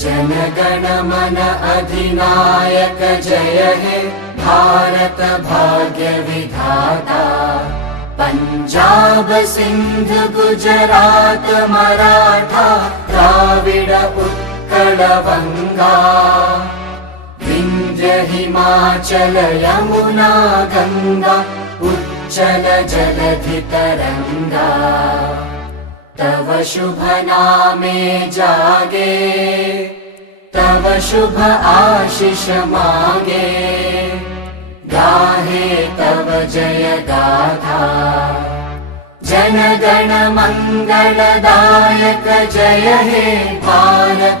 जनगण मन अधिनायक जय हे भारत भाग्य विधाता। पंजाब सिंध गुजरात मराठा द्राविड उत्कल बंगा। विंध्य हिमाचल यमुना गंगा उच्चल जलधि तरंगा। तव शुभ नामे जागे तव शुभ आशीष मागे। गाहे तव जय गाथा जनगण मंगलदायक जय हे भारत